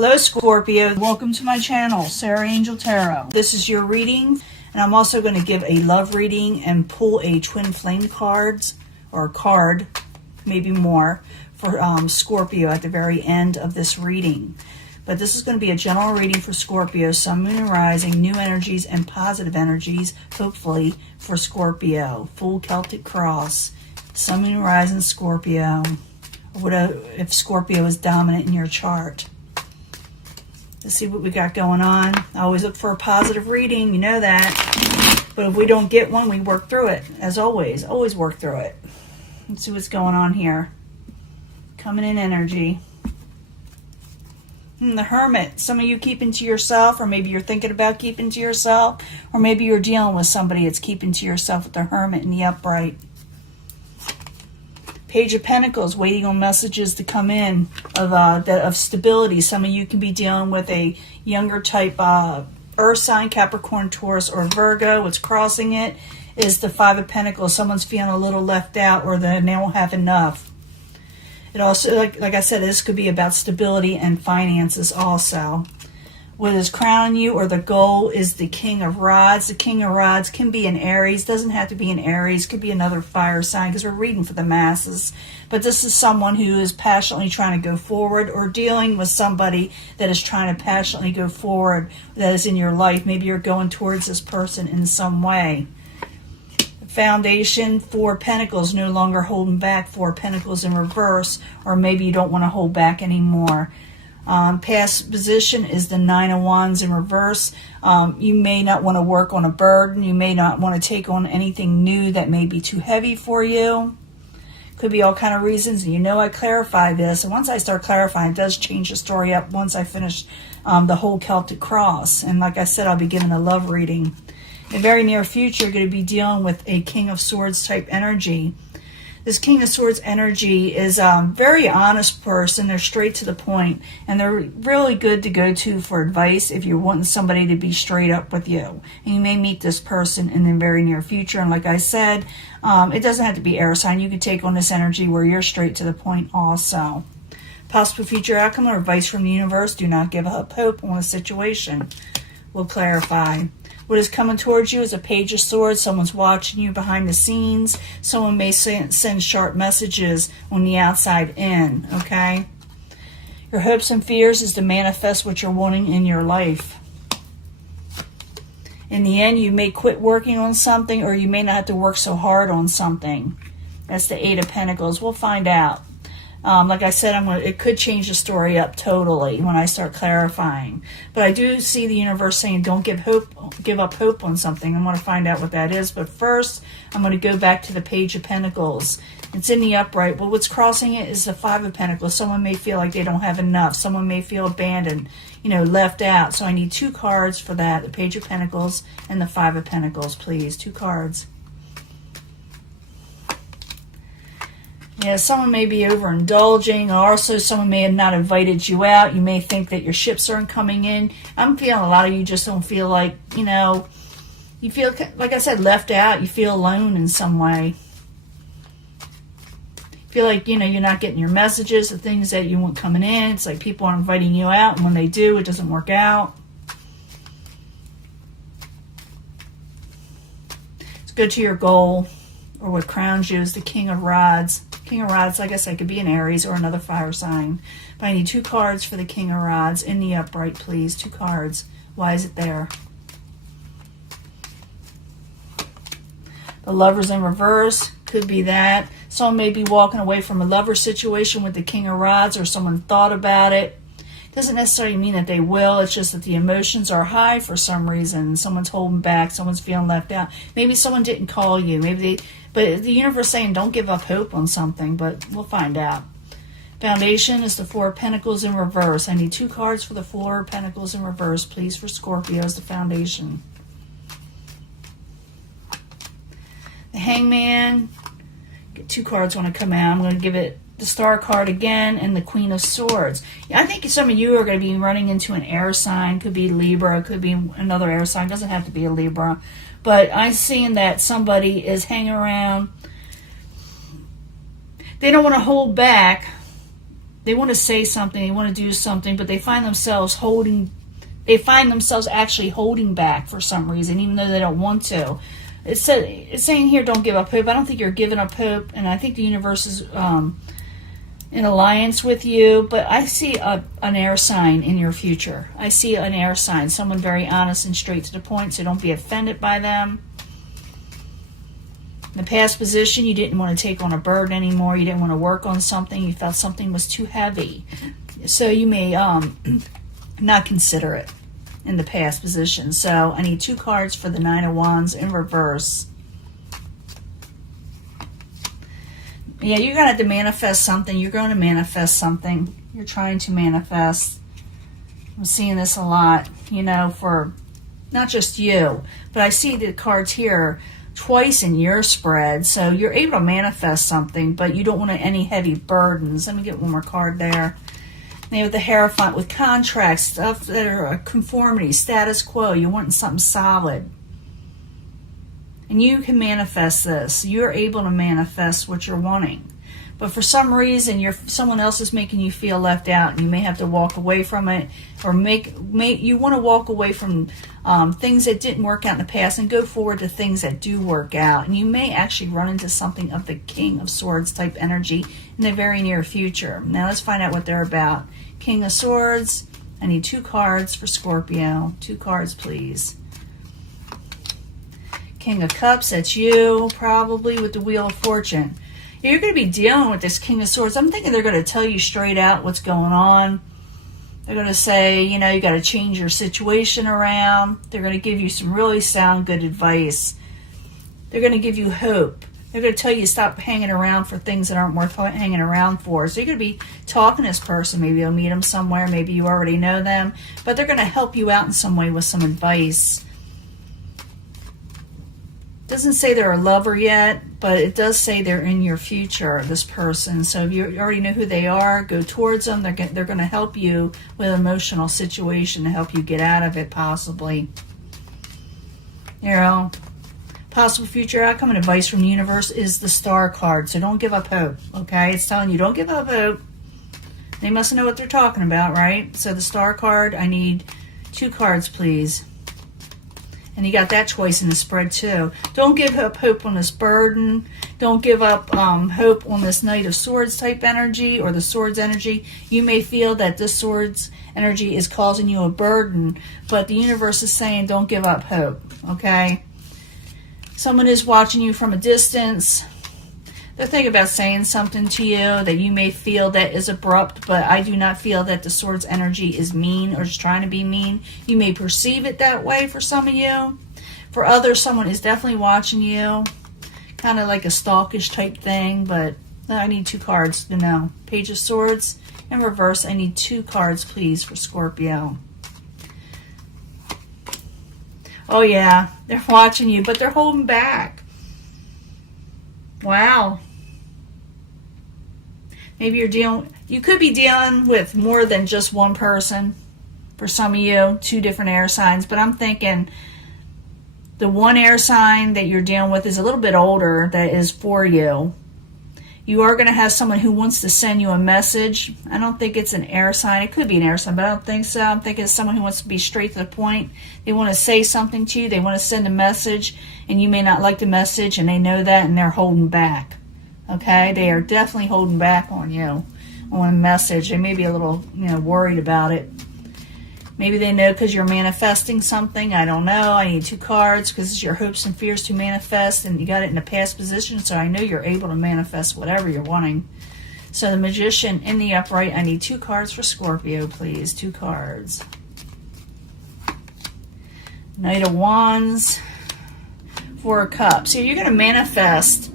Hello Scorpio, welcome to my channel, Sarah Angel Tarot. This is your reading, and I'm also going to give a love reading and pull a twin flame cards, or a card, maybe more, for Scorpio at the very end of this reading. But this is going to be a general reading for Scorpio, Sun, Moon, and Rising, new energies and positive energies, hopefully, for Scorpio. Full Celtic cross, Sun, Moon, and Rising, Scorpio. What if Scorpio is dominant in your chart? Let's see what we got going on. I always look for a positive reading, you know that. But if we don't get one, we work through it. As always work through it. Let's see what's going on here. Coming in energy. The Hermit. Some of you keeping to yourself, or maybe you're thinking about keeping to yourself, or maybe you're dealing with somebody that's keeping to yourself with the Hermit in the upright. Page of Pentacles, waiting on messages to come in of stability. Some of you can be dealing with a younger type earth sign, Capricorn, Taurus, or Virgo. What's crossing it is the Five of Pentacles. Someone's feeling a little left out, or they don't have enough. It also, like I said, this could be about stability and finances also. What is crowning you, or the goal, is the King of Rods. The King of Rods can be an Aries. Doesn't have to be an Aries. Could be another fire sign, because we're reading for the masses. But this is someone who is passionately trying to go forward, or dealing with somebody that is trying to passionately go forward, that is in your life. Maybe you're going towards this person in some way. Foundation, Four Pentacles, no longer holding back. Four Pentacles in reverse, or maybe you don't want to hold back anymore. Past position is the Nine of Wands in reverse. You may not want to work on a burden. You may not want to take on anything new that may be too heavy for you. Could be all kind of reasons. And you know I clarify this. And once I start clarifying, it does change the story up once I finish the whole Celtic cross. And like I said, I'll be giving a love reading. In the very near future, you're going to be dealing with a King of Swords type energy. This King of Swords energy is a very honest person. They're straight to the point, and they're really good to go to for advice if you're wanting somebody to be straight up with you. And you may meet this person in the very near future. And like I said, it doesn't have to be air sign. You can take on this energy where you're straight to the point also. Possible future outcome or advice from the universe. Do not give up hope on a situation. We'll clarify. What is coming towards you is a Page of Swords. Someone's watching you behind the scenes. Someone may send sharp messages on the outside in, okay? Your hopes and fears is to manifest what you're wanting in your life. In the end, you may quit working on something, or you may not have to work so hard on something. That's the Eight of Pentacles. We'll find out. Like I said, it could change the story up totally when I start clarifying. But I do see the universe saying don't give up hope on something. I'm going to find out what that is. But first, I'm going to go back to the Page of Pentacles. It's in the upright. Well, what's crossing it is the Five of Pentacles. Someone may feel like they don't have enough. Someone may feel abandoned, left out. So I need two cards for that, the Page of Pentacles and the Five of Pentacles, please. Two cards. Yeah, someone may be overindulging, or also someone may have not invited you out. You may think that your ships aren't coming in. I'm feeling a lot of you just don't feel like, you feel, like I said, left out. You feel alone in some way. You feel like, you're not getting your messages, the things that you want coming in. It's like people aren't inviting you out, and when they do, it doesn't work out. It's good to your goal, or what crowns you is the King of Rods. King of Rods, like I said, could be an Aries or another fire sign. But I need two cards for the King of Rods in the upright, please. Two cards. Why is it there? The Lovers in reverse could be that. Someone may be walking away from a lover situation with the King of Rods, or someone thought about it. Doesn't necessarily mean that they will. It's just that the emotions are high for some reason. Someone's holding back. Someone's feeling left out. Maybe someone didn't call you. But the universe is saying don't give up hope on something, but we'll find out. Foundation is the Four of Pentacles in reverse. I need two cards for the Four of Pentacles in reverse, please, for Scorpio as the foundation. The Hangman. Get two cards want to come out. I'm going to give it the Star card again, and the Queen of Swords. I think some of you are going to be running into an air sign. Could be Libra, could be another air sign. Doesn't have to be a Libra. But I'm seeing that somebody is hanging around. They don't want to hold back. They want to say something, they want to do something, but they find themselves actually holding back for some reason, even though they don't want to. It's saying here, don't give up hope. I don't think you're giving up hope, and I think the universe is in alliance with you, but I see an air sign in your future. I see an air sign, someone very honest and straight to the point, so don't be offended by them. In the past position, you didn't want to take on a burden anymore. You didn't want to work on something. You felt something was too heavy. So you may not consider it in the past position. So I need 2 cards for the Nine of Wands in reverse. Yeah, you're going to have to manifest something. You're going to manifest something. You're trying to manifest. I'm seeing this a lot, you know, for not just you, but I see the cards here twice in your spread. So you're able to manifest something, but you don't want any heavy burdens. Let me get one more card there. Now with the Hierophant, with contracts, stuff that are conformity, status quo, you're wanting something solid. And you can manifest this. You're able to manifest what you're wanting. But for some reason, someone else is making you feel left out, and you may have to walk away from it, or you want to walk away from things that didn't work out in the past and go forward to things that do work out. And you may actually run into something of the King of Swords type energy in the very near future. Now let's find out what they're about. King of Swords. I need 2 cards for Scorpio. 2 cards, please. King of Cups, that's you, probably, with the Wheel of Fortune. You're going to be dealing with this King of Swords. I'm thinking they're going to tell you straight out what's going on. They're going to say, you know, you got to change your situation around. They're going to give you some really sound, good advice. They're going to give you hope. They're going to tell you stop hanging around for things that aren't worth hanging around for. So you're going to be talking to this person. Maybe you'll meet them somewhere. Maybe you already know them. But they're going to help you out in some way with some advice. Doesn't say they're a lover yet, but it does say they're in your future, this person. So if you already know who they are, go towards them. They're going to help you with an emotional situation to help you get out of it, possibly. You know, possible future outcome and advice from the universe is the Star card. So don't give up hope, okay? It's telling you don't give up hope. They must know what they're talking about, right? So the Star card, I need 2 cards, please. And you got that choice in the spread too. Don't give up hope on this burden. Don't give up hope on this Knight of Swords type energy or the Swords energy. You may feel that this Swords energy is causing you a burden, but the universe is saying don't give up hope, okay? Someone is watching you from a distance. They're thinking about saying something to you that you may feel that is abrupt, but I do not feel that the Swords energy is mean or just trying to be mean. You may perceive it that way for some of you. For others, someone is definitely watching you. Kind of like a stalkish type thing, but I need 2 cards to know. Page of Swords in reverse. I need 2 cards, please, for Scorpio. Oh, yeah. They're watching you, but they're holding back. Wow. Maybe you could be dealing with more than just one person. For some of you, 2 different air signs. But I'm thinking the one air sign that you're dealing with is a little bit older that is for you. You are going to have someone who wants to send you a message. I don't think it's an air sign. It could be an air sign, but I don't think so. I'm thinking it's someone who wants to be straight to the point. They want to say something to you. They want to send a message, and you may not like the message, and they know that, and they're holding back. Okay? They are definitely holding back on you on a message. They may be a little, worried about it. Maybe they know because you're manifesting something. I don't know. I need 2 cards because it's your hopes and fears to manifest, and you got it in a past position, so I know you're able to manifest whatever you're wanting. So the Magician in the upright, I need 2 cards for Scorpio, please. 2 cards. Knight of Wands, 4 of Cups. So you're going to manifest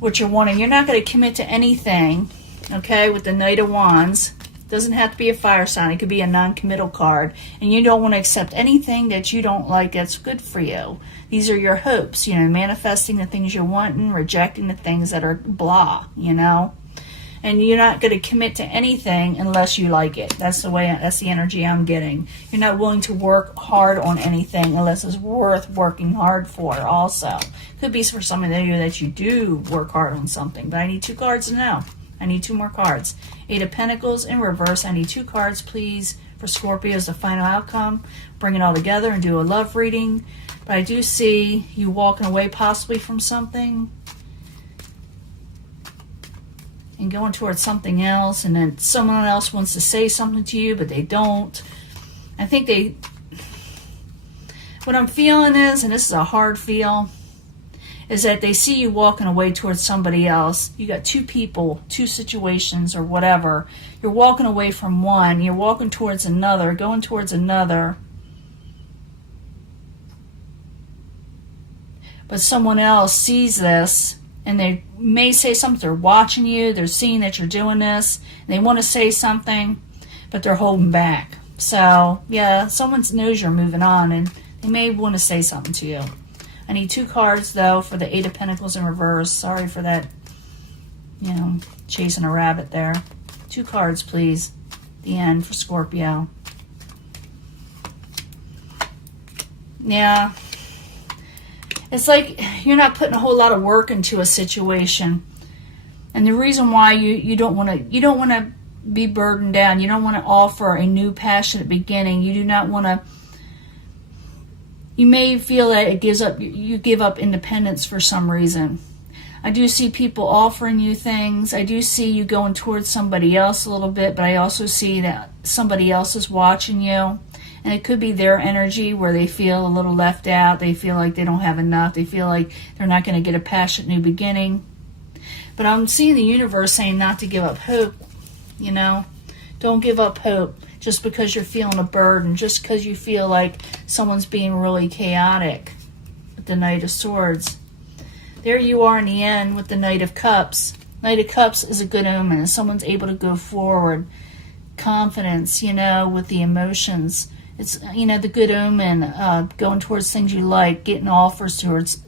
what you're wanting. You're not going to commit to anything, okay, with the Knight of Wands. Doesn't have to be a fire sign. It could be a non-committal card. And you don't want to accept anything that you don't like that's good for you. These are your hopes, manifesting the things you want and rejecting the things that are blah, And you're not going to commit to anything unless you like it. That's the energy I'm getting. You're not willing to work hard on anything unless it's worth working hard for also. Could be for some of you that you do work hard on something, but I need 2 cards to know. I need 2 more cards. 8 of Pentacles in reverse. I need 2 cards, please, for Scorpio as the final outcome. Bring it all together and do a love reading. But I do see you walking away possibly from something and going towards something else, and then someone else wants to say something to you, but they don't. I think what I'm feeling is, and this is a hard feel, is that they see you walking away towards somebody else. You got 2 people, 2 situations or whatever. You're walking away from one, you're walking towards another, going towards another. But someone else sees this, and they may say something. They're watching you, they're seeing that you're doing this, and they want to say something, but they're holding back. So, yeah, someone knows you're moving on, and they may want to say something to you. I need 2 cards, though, for the 8 of Pentacles in reverse. Sorry for that, chasing a rabbit there. 2 cards, please. The end for Scorpio. Yeah. It's like you're not putting a whole lot of work into a situation. And the reason why you don't want to be burdened down. You don't want to offer a new passionate beginning. You do not want to. You may feel that you give up independence for some reason. I do see people offering you things. I do see you going towards somebody else a little bit, but I also see that somebody else is watching you. And it could be their energy where they feel a little left out. They feel like they don't have enough. They feel like they're not going to get a passionate new beginning. But I'm seeing the universe saying not to give up hope. Don't give up hope just because you're feeling a burden, just because you feel like someone's being really chaotic with the Knight of Swords. There you are in the end with the Knight of Cups. Knight of Cups is a good omen. Someone's able to go forward. Confidence, with the emotions. It's, the good omen, going towards things you like, getting offers towards,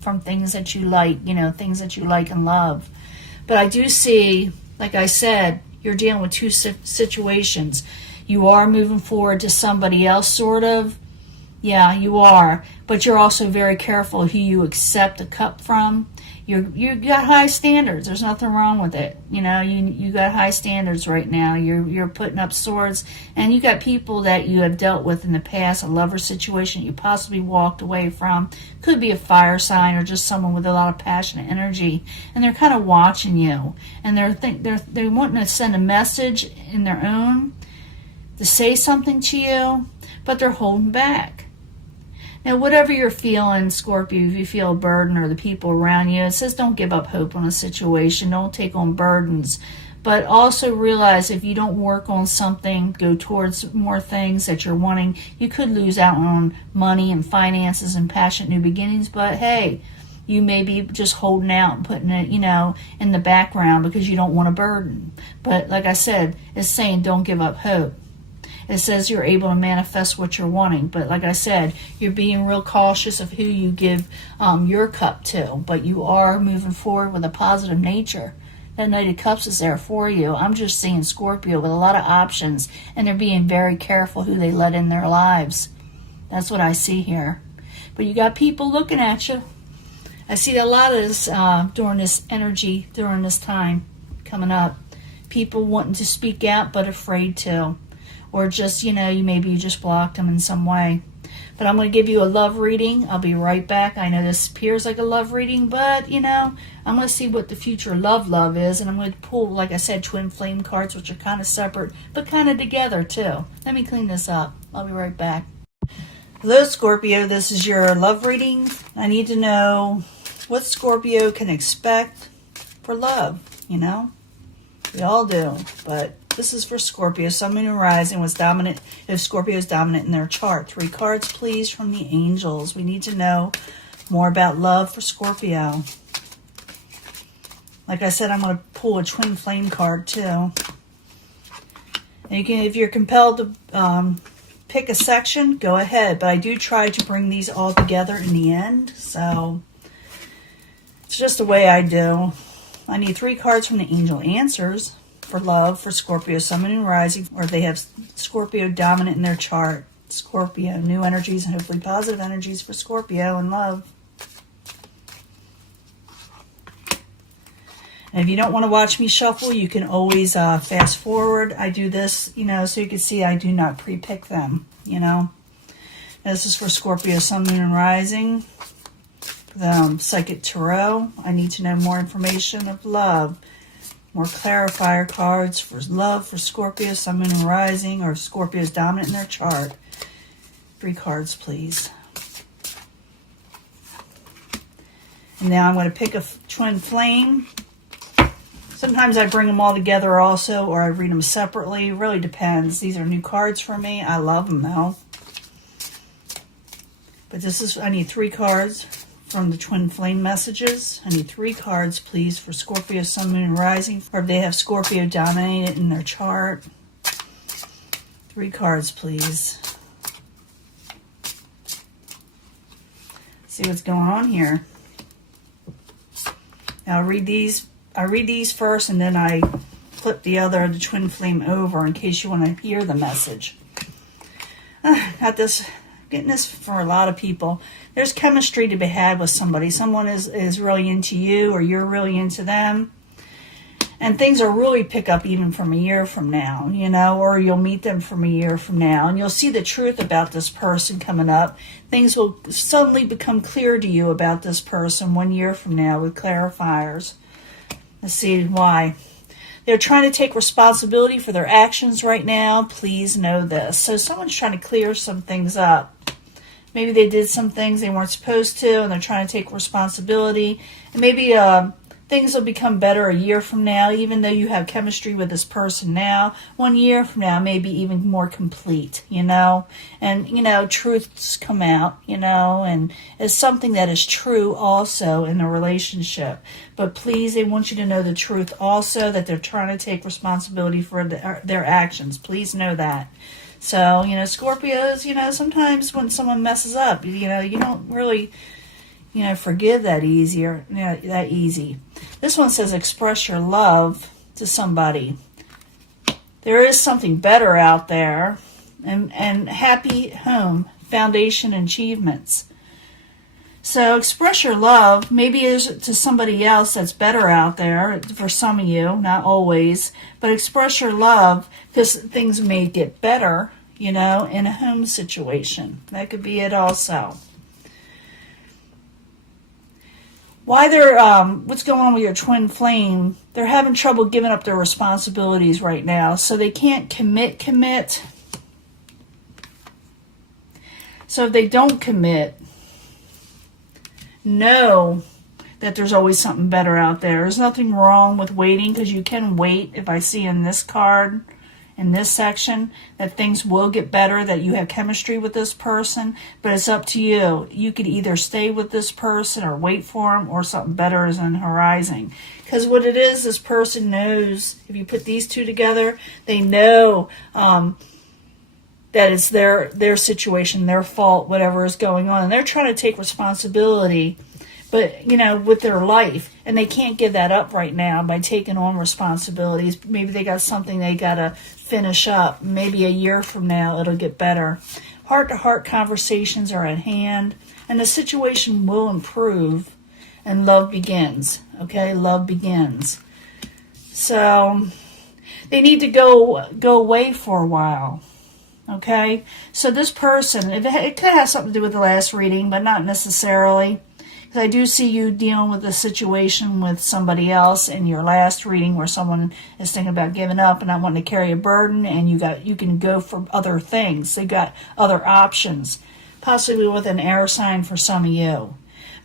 from things that you like, things that you like and love. But I do see, like I said, you're dealing with 2 situations. You are moving forward to somebody else, sort of. Yeah, you are. But you're also very careful who you accept a cup from. You got high standards. There's nothing wrong with it. You got high standards right now. You're putting up swords, and you got people that you have dealt with in the past, a lover situation you possibly walked away from. Could be a fire sign or just someone with a lot of passionate energy, and they're kind of watching you, and they're wanting to send a message in their own to say something to you, but they're holding back. Now, whatever you're feeling, Scorpio, if you feel a burden or the people around you, it says don't give up hope on a situation. Don't take on burdens. But also realize if you don't work on something, go towards more things that you're wanting, you could lose out on money and finances and passionate new beginnings. But hey, you may be just holding out and putting it, in the background because you don't want a burden. But like I said, it's saying don't give up hope. It says you're able to manifest what you're wanting. But like I said, you're being real cautious of who you give your cup to. But you are moving forward with a positive nature. That Knight of Cups is there for you. I'm just seeing Scorpio with a lot of options. And they're being very careful who they let in their lives. That's what I see here. But you got people looking at you. I see a lot of this during this energy, during this time coming up. People wanting to speak out but afraid to. Or just, maybe you just blocked them in some way. But I'm going to give you a love reading. I'll be right back. I know this appears like a love reading, but, I'm going to see what the future love is. And I'm going to pull, like I said, twin flame cards, which are kind of separate, but kind of together, too. Let me clean this up. I'll be right back. Hello, Scorpio. This is your love reading. I need to know what Scorpio can expect for love, We all do, but this is for Scorpio. Sun, Moon, and Rising was dominant. If Scorpio is dominant in their chart. 3 cards, please, from the angels. We need to know more about love for Scorpio. Like I said, I'm going to pull a twin flame card, too. And you can, if you're compelled to pick a section, go ahead. But I do try to bring these all together in the end. So it's just the way I do. I need 3 cards from the angel answers for love for Scorpio, Sun, Moon, and Rising, or they have Scorpio dominant in their chart. Scorpio, new energies and hopefully positive energies for Scorpio and love. And if you don't want to watch me shuffle, you can always fast forward. I do this, so you can see I do not pre-pick them, This is for Scorpio, Sun, Moon, and Rising. The Psychic Tarot. I need to know more information of love. More clarifier cards for love for Scorpio, Sun, Moon, and Rising, or Scorpio's dominant in their chart. 3 cards, please. And now I'm going to pick a twin flame. Sometimes I bring them all together also, or I read them separately. It really depends. These are new cards for me. I love them though. But I need 3 cards from the twin flame messages. I need 3 cards, please, for Scorpio, Sun, Moon, and Rising, or if they have Scorpio dominated in their chart. 3 cards, please. See what's going on here. Now I read these first, and then I flip the twin flame over in case you want to hear the message. Getting this for a lot of people. There's chemistry to be had with somebody. Someone is really into you, or you're really into them. And things will really pick up even from a year from now, or you'll meet them from a year from now. And you'll see the truth about this person coming up. Things will suddenly become clear to you about this person 1 year from now with clarifiers. Let's see why. They're trying to take responsibility for their actions right now. Please know this. So someone's trying to clear some things up. Maybe they did some things they weren't supposed to, and they're trying to take responsibility. And maybe things will become better a year from now, even though you have chemistry with this person now. 1 year from now, maybe even more complete, And, truths come out, and it's something that is true also in the relationship. But please, they want you to know the truth also, that they're trying to take responsibility for their actions. Please know that. So, Scorpios, sometimes when someone messes up, you don't really forgive that easy. This one says express your love to somebody. There is something better out there, and happy home, foundation, achievements. So express your love. Maybe it's to somebody else that's better out there for some of you, not always, but express your love because things may get better, in a home situation. That could be it also. What's going on with your twin flame? They're having trouble giving up their responsibilities right now, so they can't commit. So if they don't commit, know that there's always something better out there. There's nothing wrong with waiting, because you can wait. If I see in this card, in this section, that things will get better, that you have chemistry with this person, but it's up to you. You could either stay with this person or wait for them, or something better is on the horizon. Because what it is, this person knows, if you put these two together, they know that it's their situation, their fault, whatever is going on. And they're trying to take responsibility, but, with their life. And they can't give that up right now by taking on responsibilities. Maybe they got something they got to finish up. Maybe a year from now it'll get better. Heart-to-heart conversations are at hand, and the situation will improve, and love begins. Okay, love begins. So they need to go away for a while. Okay, so this person, it could have something to do with the last reading, but not necessarily. Because I do see you dealing with a situation with somebody else in your last reading where someone is thinking about giving up and not wanting to carry a burden, and you can go for other things. They got other options, possibly with an air sign for some of you.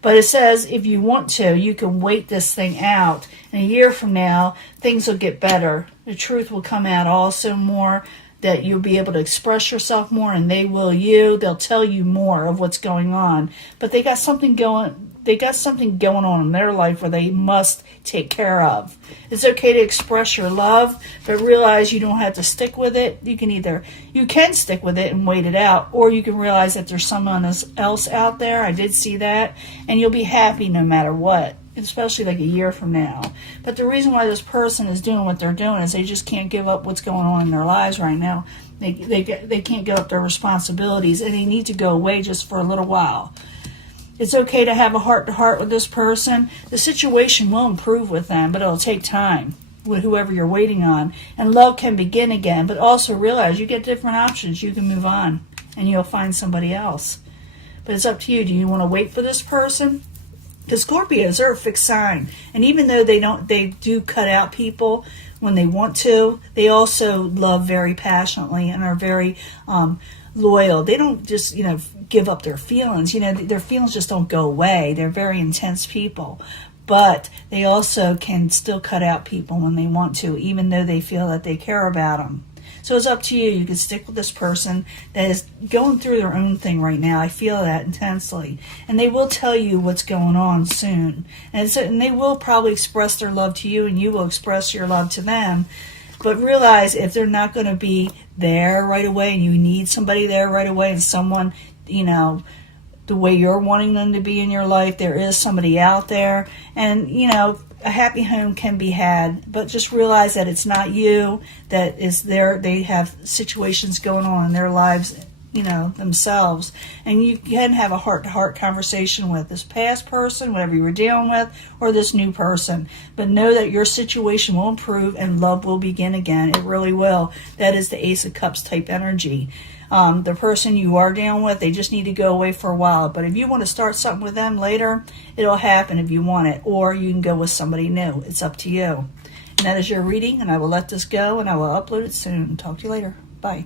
But it says if you want to, you can wait this thing out. And a year from now, things will get better. The truth will come out also more, that you'll be able to express yourself more, and they will you. They'll tell you more of what's going on. But they got something going on in their life where they must take care of. It's okay to express your love, but realize you don't have to stick with it. You can stick with it and wait it out, or you can realize that there's someone else out there. I did see that, and you'll be happy no matter what, especially like a year from now. But the reason why this person is doing what they're doing is they just can't give up what's going on in their lives right now. They can't give up their responsibilities, and they need to go away just for a little while. It's okay to have a heart-to-heart with this person. The situation will improve with them, but it'll take time with whoever you're waiting on. And love can begin again, but also realize you get different options. You can move on, and you'll find somebody else. But it's up to you. Do you want to wait for this person? The Scorpios are a fixed sign. And even though they do cut out people when they want to, they also love very passionately and are very loyal. They don't just, give up their feelings. Their feelings just don't go away. They're very intense people. But they also can still cut out people when they want to, even though they feel that they care about them. So it's up to you. You can stick with this person that is going through their own thing right now. I feel that intensely. And they will tell you what's going on soon. And they will probably express their love to you, and you will express your love to them. But realize if they're not going to be there right away, and you need somebody there right away, and someone, the way you're wanting them to be in your life, there is somebody out there. And, a happy home can be had, but just realize that it's not you that is there. They have situations going on in their lives, themselves. And you can have a heart-to-heart conversation with this past person, whatever you were dealing with, or this new person. But know that your situation will improve and love will begin again. It really will. That is the Ace of Cups type energy. The person you are dealing with, they just need to go away for a while. But if you want to start something with them later, it'll happen if you want it. Or you can go with somebody new. It's up to you. And that is your reading, and I will let this go, and I will upload it soon. Talk to you later. Bye.